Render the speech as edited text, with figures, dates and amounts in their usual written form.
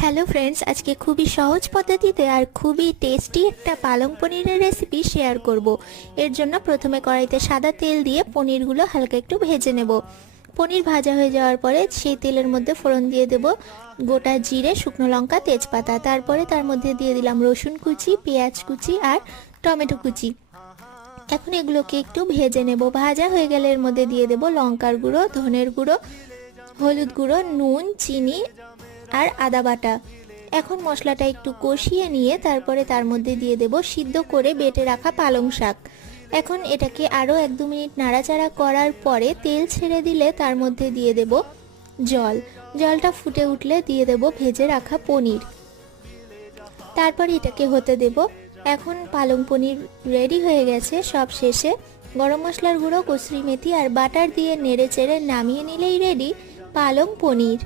Hello friends, আজকে খুবই সহজ পদ্ধতিতে আর খুবই টেস্টি একটা পালং পনিরের রেসিপি শেয়ার করব। এর জন্য প্রথমে কড়াইতে সাদা তেল দিয়ে পনিরগুলো হালকা একটু ভেজে নেব। পনির ভাজা হয়ে যাওয়ার পরে সেই তেলের মধ্যে ফোড়ন দিয়ে দেব গোটা জিরে, শুকনো লঙ্কা, তেজপাতা। তারপরে তার মধ্যে দিয়ে দিলাম রসুন কুচি, পেঁয়াজ কুচি আর টমেটো কুচি। এখন এগুলোকে একটু ভেজে নেব। ভাজা হয়ে গেলে এর মধ্যে দিয়ে দেব লঙ্কার গুঁড়ো, ধনের গুঁড়ো, হলুদ গুঁড়ো, নুন, চিনি আর আদা বাটা। এখন মশলাটা একটু কষিয়ে নিয়ে তারপরে তার মধ্যে দিয়ে দেব সিদ্ধ করে বেটে রাখা পালং শাক। এখন এটাকে আরও 1-2 মিনিট নাড়াচাড়া করার পরে তেল ছেড়ে দিলে তার মধ্যে দিয়ে দেব জলটা ফুটে উঠলে দিয়ে দেব ভেজে রাখা পনির। তারপর এটাকে হতে দেব। এখন পালং পনির রেডি হয়ে গেছে। সব শেষে গরম মশলার গুঁড়ো, কসুরি মেথি আর বাটার দিয়ে নেড়ে চেড়ে নামিয়ে নিলেই রেডি পালং পনির।